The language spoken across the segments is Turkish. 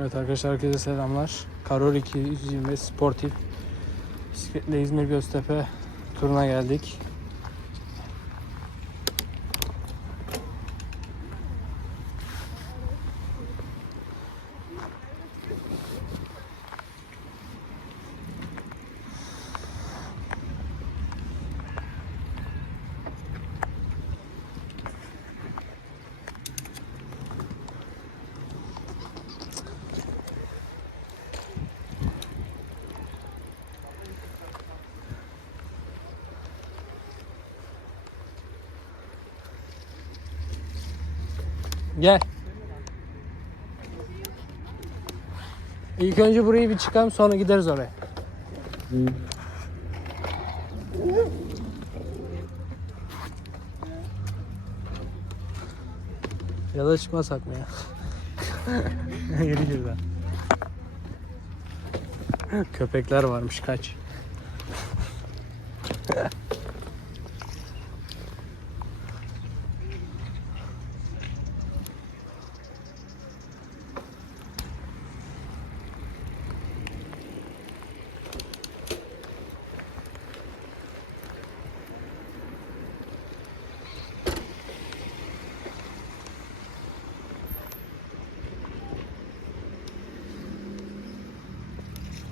Evet arkadaşlar herkese selamlar. Karol 225 Sportif bisikletle İzmir Göztepe turuna geldik. Gel. İlk önce burayı bir çıkalım sonra gideriz oraya. Ya da çıkmasak mı ya? Yürü şuradan. Köpekler varmış kaç.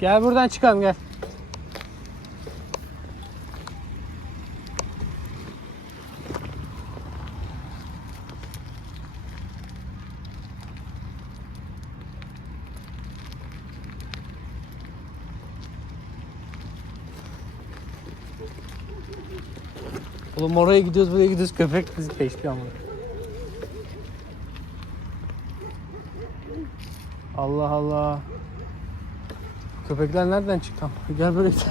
Gel buradan çıkalım gel. Oğlum oraya gidiyoruz buraya gidiyoruz köpek bizi peşliyor ama. Allah Allah. Köpekler nereden çıktı? Gel böyle gidelim.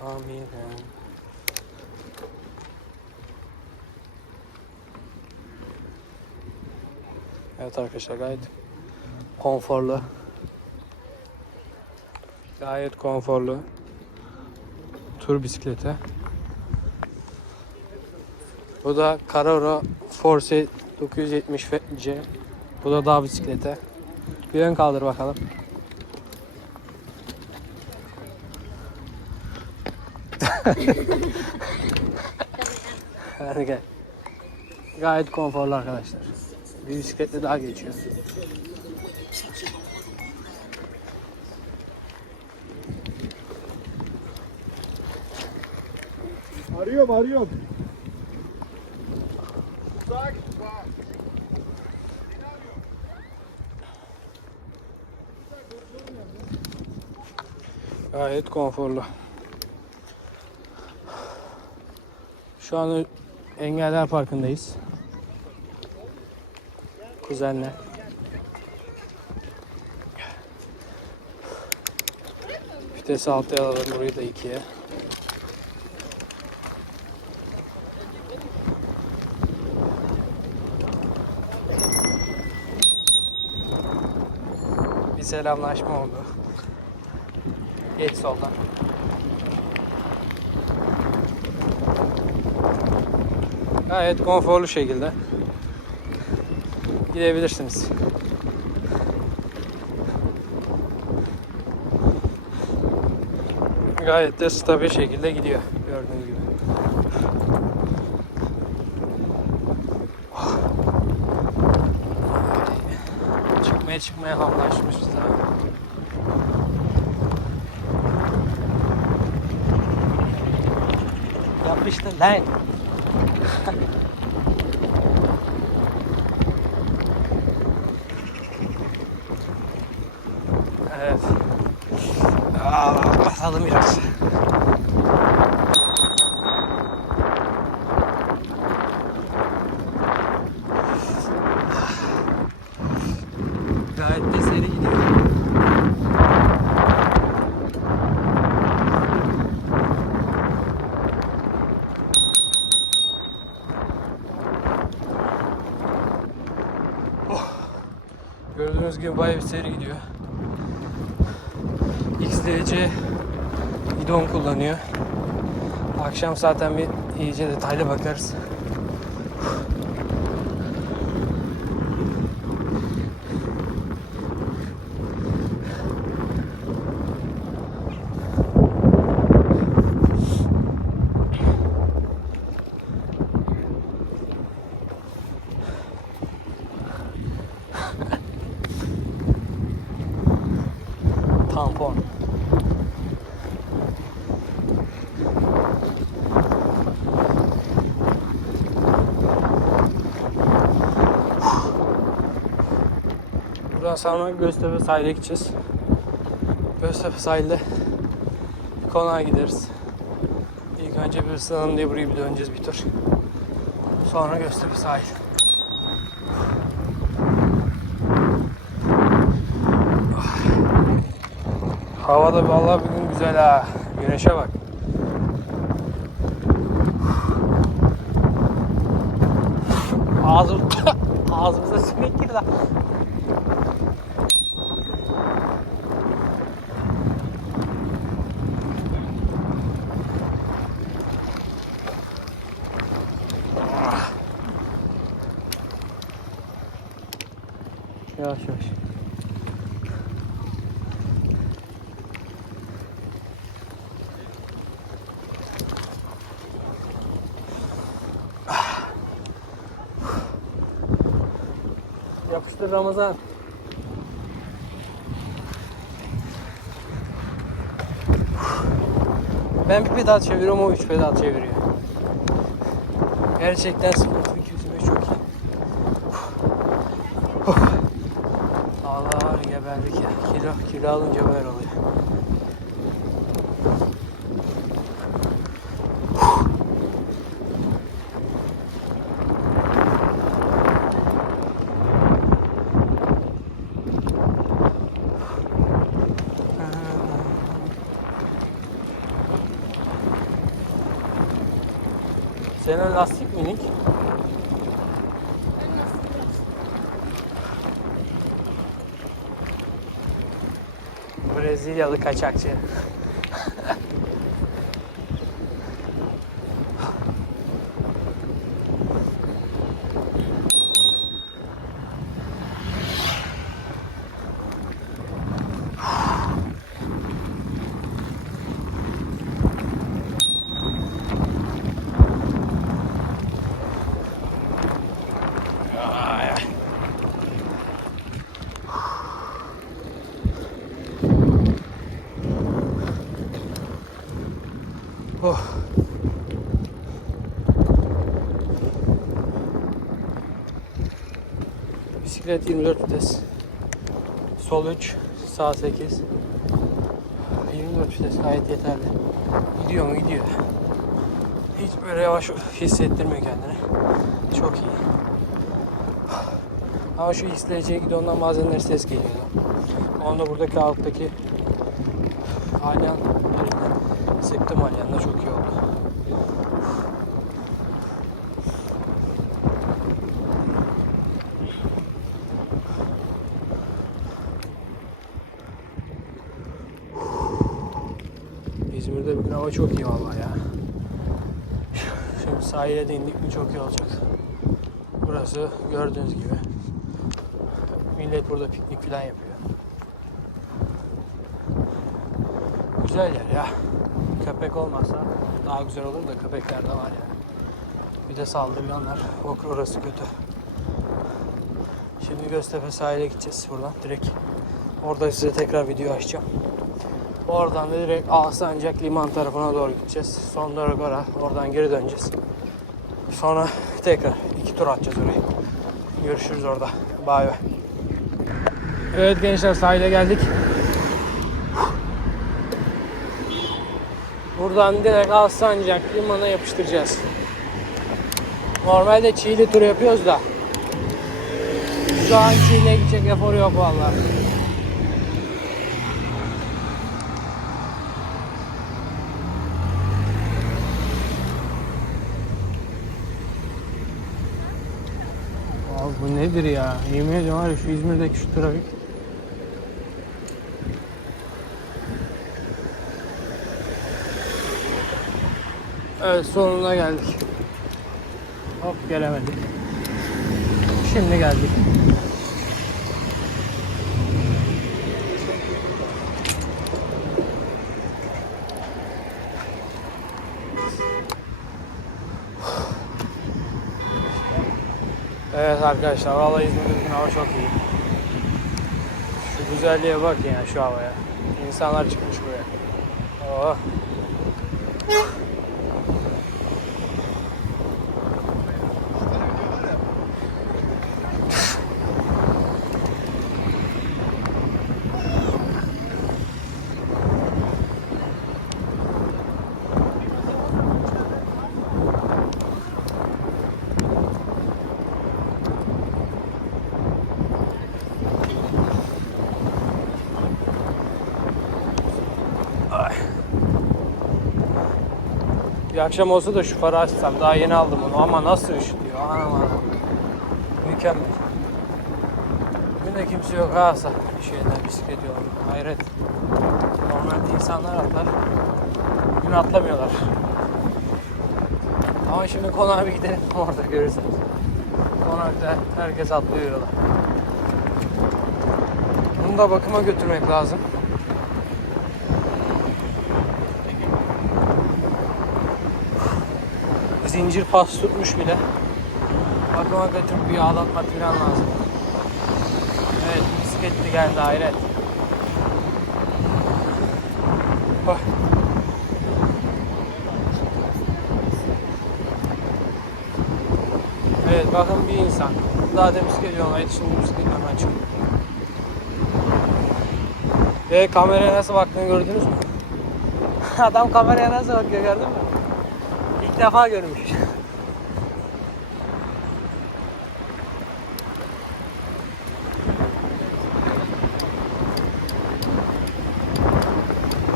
Amin. Evet arkadaşlar gayet konforlu. Gayet konforlu. Tur bisikleti. Bu da Carrera Force 970C. Bu da dağ bisikleti. Bir ön kaldır bakalım. Gayet konforlu arkadaşlar. Bir bisikletle daha geçiyor. Arıyorum arıyorum. Uzak. Gayet konforlu. Şu an Engeller Parkı'ndayız. Kuzenle. Vitesi altıya alalım burayı da ikiye. Bir selamlaşma oldu. Geç soldan. Gayet konforlu şekilde gidebilirsiniz. Gayet de stabil şekilde gidiyor gördüğünüz gibi. Çıkmaya çıkmaya hamlaşmışız daha. Yapıştı lan. Bakalım biraz. Oh. Gördüğünüz gibi bayağı bir seri gidiyor. XDC gidon kullanıyor. Akşam zaten bir iyice detaylı bakarız. Tampon. Buradan sonra Göztepe sahile gideceğiz. Göztepe sahilde konağa gideriz. İlk önce bir ısınalım diye burayı bir döneceğiz bir tur. Sonra Göztepe sahil. Hava da vallahi bugün güzel ha. Güneşe bak. Ağzım ağzımıza sinek girdi. lan. Yavaş yavaş. Yapıştır Ramazan. Ben bir pedal çeviriyorum o üç pedal çeviriyor. Gerçekten sport yüzüme çok iyi. Allah geberdik ya. Kilo, kilo alınca böyle zilyalı kaçakçı. Bisiklet 24 vites. Sol 3, sağ 8. 24 vites gayet yeterli. Gidiyor mu? Gidiyor. Hiç böyle yavaş hissettirmiyor kendini. Çok iyi. Ama şu XLC'ye gidondan bazenler ses geliyordu. Onda buradaki alttaki alyan sıktım alyanla çok iyi oldu. İzmir'de bugün çok iyi vallahi ya. Şimdi sahile de indik mi çok iyi olacak. Burası gördüğünüz gibi. Millet burada piknik falan yapıyor. Güzel yer ya. Köpek olmasa daha güzel olur da köpekler de var ya. Bir de saldırganlar. O orası kötü. Şimdi Göztepe sahile gideceğiz buradan direkt. Orada size tekrar video açacağım. Oradan da direkt Alsancak liman tarafına doğru gideceğiz. Son durak ora. Oradan geri döneceğiz. Sonra tekrar iki tur atacağız orayı. Görüşürüz orada. Bay bay. Evet gençler sahile geldik. Buradan direkt Alsancak limana yapıştıracağız. Normalde Çiğli tur yapıyoruz da. Şu an Çiğli'ye gidecek efor yok vallahi. Nedir ya? Yemin ediyorum var ya şu İzmir'deki şu trafik. Evet sonuna geldik. Hop gelemedik. Şimdi geldik. Evet arkadaşlar vallahi İzmir'de bugün hava çok iyi. Şu güzelliğe bakın ya şu havaya. İnsanlar çıkmış buraya. Oh. Bir akşam olsa da şu farı açsam. Daha yeni aldım onu ama nasıl ışıtıyor. Anam anam. Mükemmel. Bugün de kimse yok ha şeyden bisiklet yolunda. Hayret. Normalde insanlar atlar. Bugün atlamıyorlar. Ama şimdi konağa bir gidelim orada görürsünüz. Konakta herkes atlıyor yola. Bunu da bakıma götürmek lazım. Zincir pas tutmuş bile. Bakıma götürüp bir yağlatmak falan lazım. Evet bisikletli geldi hayret. Oh. Evet bakın bir insan. Daha da bisiklet yoluna yetiştiğinde bisiklet yoluna çıkıyor. Ve kameraya nasıl baktığını gördünüz mü? Adam kameraya nasıl bakıyor gördün mü? Defa görmüş.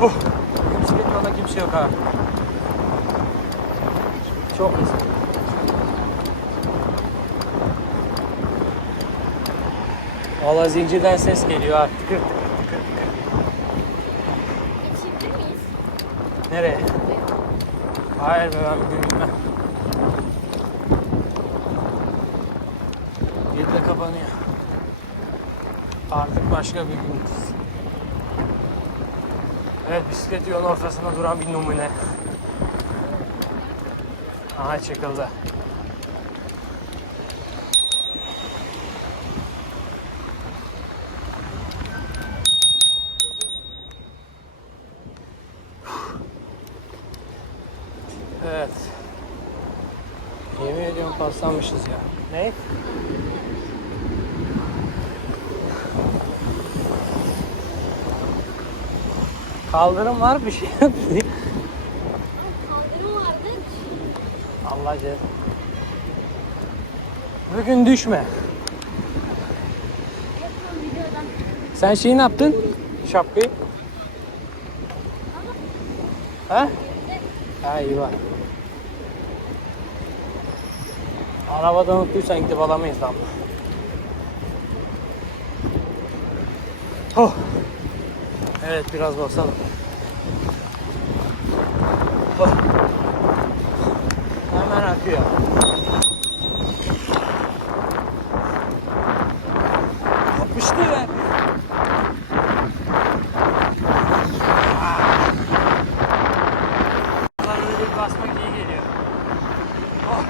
Oh, bisiklet yolda kimse yok ha. Çok güzel. Valla zincirden ses geliyor ha. Tıkır tıkır tıkır? Nereye? Hayır be bugün gitmem. 7'de kapanıyor. Artık başka bir gün. Evet bisiklet yolun ortasında duran bir numune. Aha çıkıldı. Evet. Yemin paslanmışız ya. Ne? Kaldırım var bir şey yok. Kaldırım vardı. Allah canım. Bugün düşme. Sen şeyi ne yaptın? Şapkayı. Ha? Ha iyi var. Arabada unuttuysan gidip alamayız lan. Oh. Evet biraz basalım. Oh. Hemen akıyor. Yapıştı be. Bunlar öyle bir basmak iyi geliyor. Oh.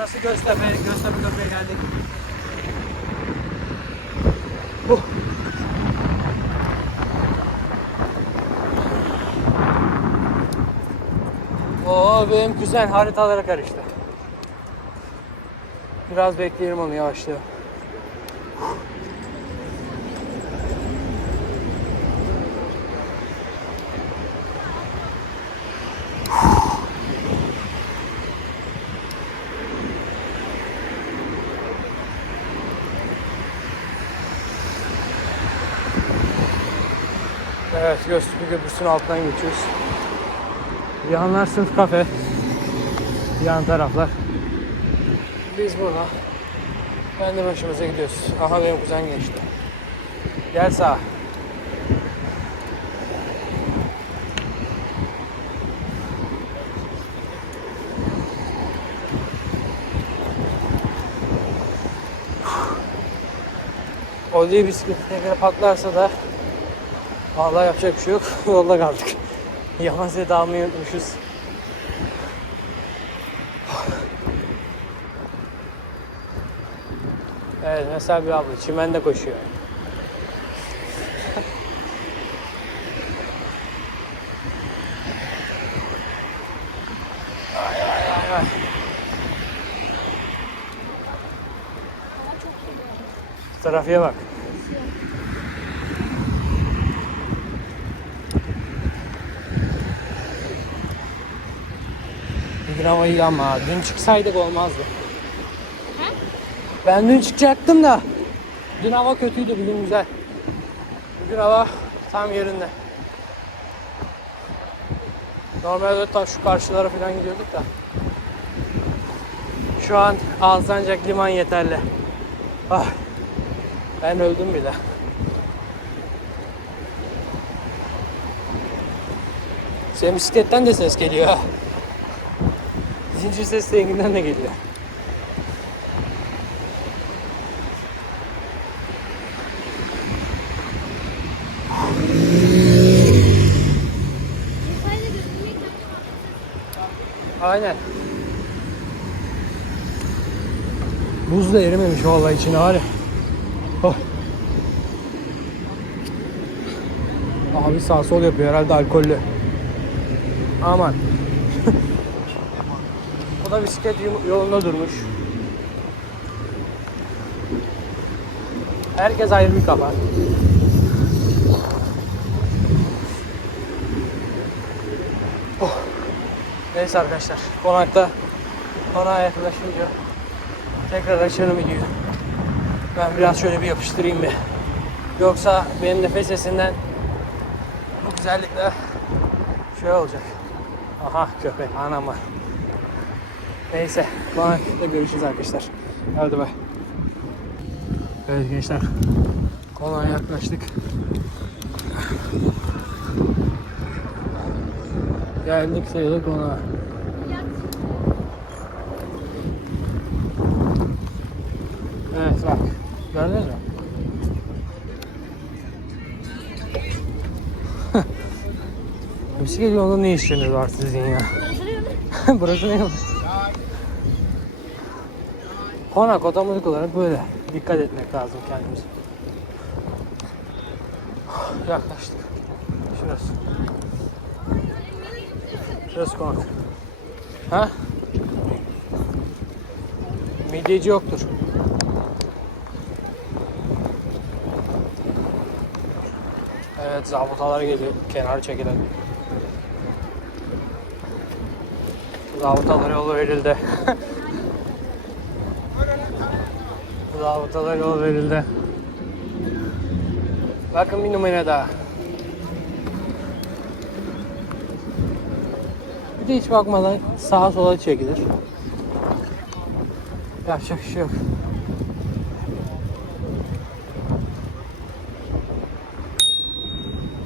Burası Göztepe, Göztepe Köprü'ye geldik. Oh. Oo benim kuzen haritalara karıştı. Biraz bekleyelim onu yavaşlayalım. Evet, Göztepe Köprüsü'nün altından geçiyoruz. Yanlar sınıf kafe. Yan taraflar. Biz burada Kendi başımıza gidiyoruz. Aha benim kuzen geçti. Gel sağa. O diye bisiklet tekrar patlarsa da vallahi yapacak bir şey yok. Yolda kaldık. Seti almayı unutmuşuz. Evet mesela bir abla çimende koşuyor. ay ay ay ay. Trafiğe bak. Hava iyi ama dün çıksaydık olmazdı. Ben dün çıkacaktım da dün hava kötüydü bugün güzel. Bugün hava tam yerinde. Normalde ta şu karşılara falan gidiyorduk da. Şu an Alsancak liman yeterli. Ah. Ben öldüm bile. Senin bisikletten de ses geliyor ha. Zincir ses renginden de geliyor. Aynen. Buz da erimemiş vallahi içine ya. Oh. Abi sağ sol yapıyor herhalde alkollü. Aman. O da bisiklet yolunda durmuş. Herkes ayrı bir kafa. Oh. Neyse arkadaşlar konakta konağa yaklaşınca tekrar açarım videoyu. Ben biraz şöyle bir yapıştırayım bir. Yoksa benim nefes sesinden bu güzellikle şey olacak. Aha köpek anam var. Neyse konakta görüşürüz arkadaşlar. Hadi bay. Evet gençler. Konağa yaklaştık. Geldik sayılır konağa. Evet bak. Gördünüz mü? Bisiklet yolunda ne işleriniz var sizin ya? Burası ne yol? Konak otomatik olarak böyle. Dikkat etmek lazım kendimize. Yaklaştık. Şurası. Şurası konak. Ha? Midyeci yoktur. Evet zabıtalar geliyor. Kenarı çekilen. Zabıtalara yol verildi. Zabıtalara yol verildi. Bakın bir numara daha. Bir de hiç bakmadan sağa sola çekilir. Yapacak bir şey yok.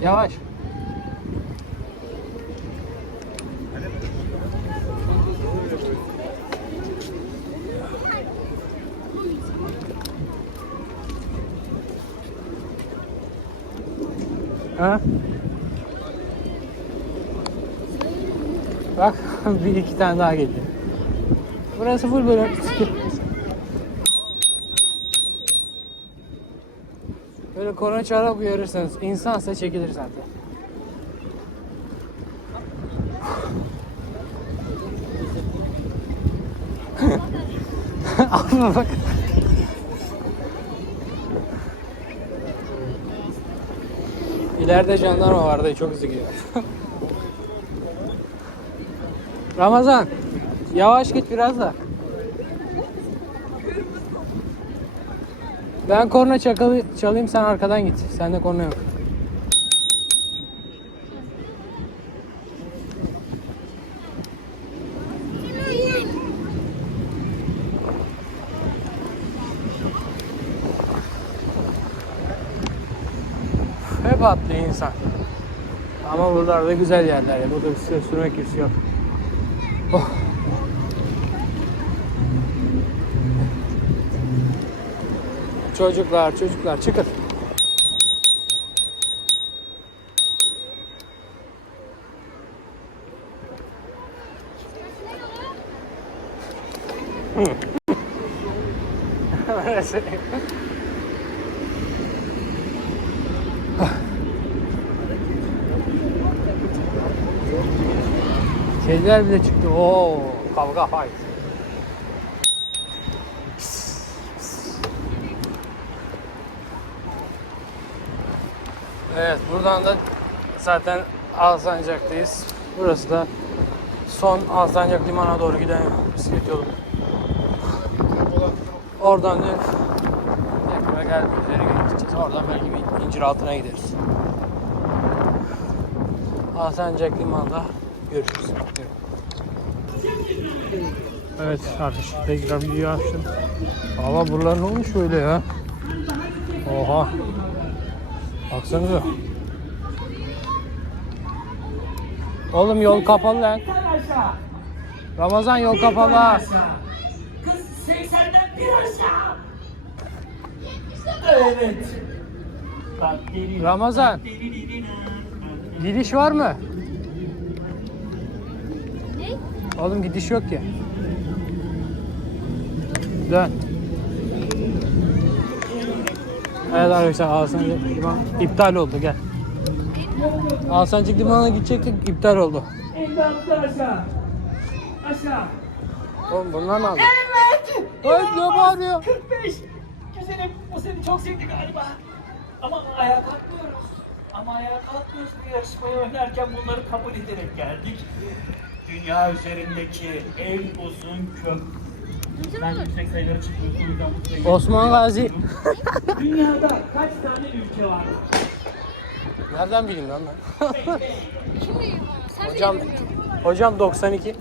Yavaş. Ha? Bak bir iki tane daha geliyor. Burası full böyle skip. Böyle korna çağırarak uyarırsanız insansa çekilir zaten. Ama bak. İleride jandarma vardı çok hızlı. Ramazan yavaş git biraz da. Ben korna çakalı, çalayım sen arkadan git. Sende korna yok. Hep atlıyor insan. Ama buralarda güzel yerler ya. Burada bir süre sürmek yok. Oh. Çocuklar, çocuklar çıkın. Kediler bile çıktı. Oo, kavga fight. Evet, buradan da zaten Alsancak'tayız. Burası da son Alsancak limana doğru giden bisiklet yolu. Oradan da tekrar geldiğimiz yere gideceğiz. Oradan belki bir incir altına gideriz. Alsancak limanda görüşürüz. Evet arkadaşlar tekrar video açtım. Hava buralar ne olmuş böyle ya? Oha. Baksanıza. Oğlum yol kapalı lan. Ramazan yol kapalı. ha. Kız 80'den bir aşağı. Evet. Ramazan gidiş var mı? Ne? Oğlum gidiş yok ki. Dön. Evet arkadaşlar Alsancak Liman iptal oldu gel. Alsancak Limanı'na gidecektik iptal oldu. 56 aşağı. Aşağı. Oğlum bunlar ne yapıyor? Evet. Ay, ne bağırıyor? 45. Güzelim bu seni çok sevdi galiba. Ama ayağa kalkmıyoruz. Ama ayağa kalkmıyoruz. Bu yarışmayı oynarken bunları kabul ederek geldik. Dünya üzerindeki en uzun köprü. Ben yüksek sayılara çıkıyorum. O yüzden bu sayıları- Osman Gazi. Dünyada kaç tane ülke var? Nereden bileyim lan ben? Kim biliyor bana? Sen hocam, hocam 92.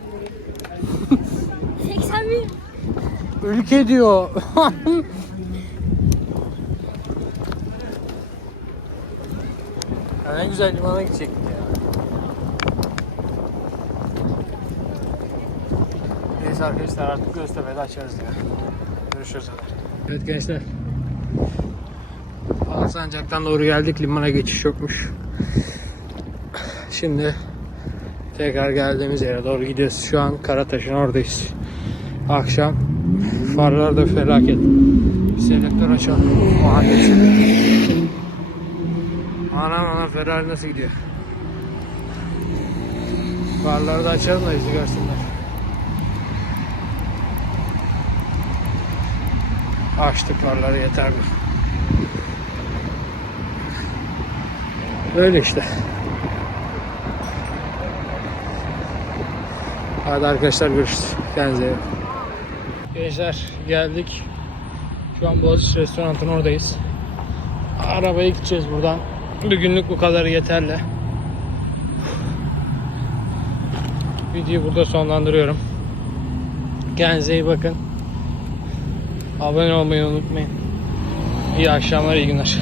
81. Ülke diyor. Ya ne güzel limana gidecektik ya. Arkadaşlar artık Göztepe'de açarız ya. Görüşürüz. Evet gençler. Alsancak'tan doğru geldik. Limana geçiş yokmuş. Şimdi tekrar geldiğimiz yere doğru gidiyoruz. Şu an Karataş'ın oradayız. Akşam farlar da felaket. Selektör açalım. Mahallesi. Anam anam Ferrari nasıl gidiyor? Farları da açalım da izi görsünler. Açtık farları yeterli. Öyle işte. Hadi arkadaşlar görüşürüz. Kendinize iyi. Gençler geldik. Şu an Boğaziçi restoranın oradayız. Arabaya gideceğiz buradan. Bir günlük bu kadar yeterli. Videoyu burada sonlandırıyorum. Kendinize iyi bakın. Abone olmayı unutmayın. İyi akşamlar, iyi günler.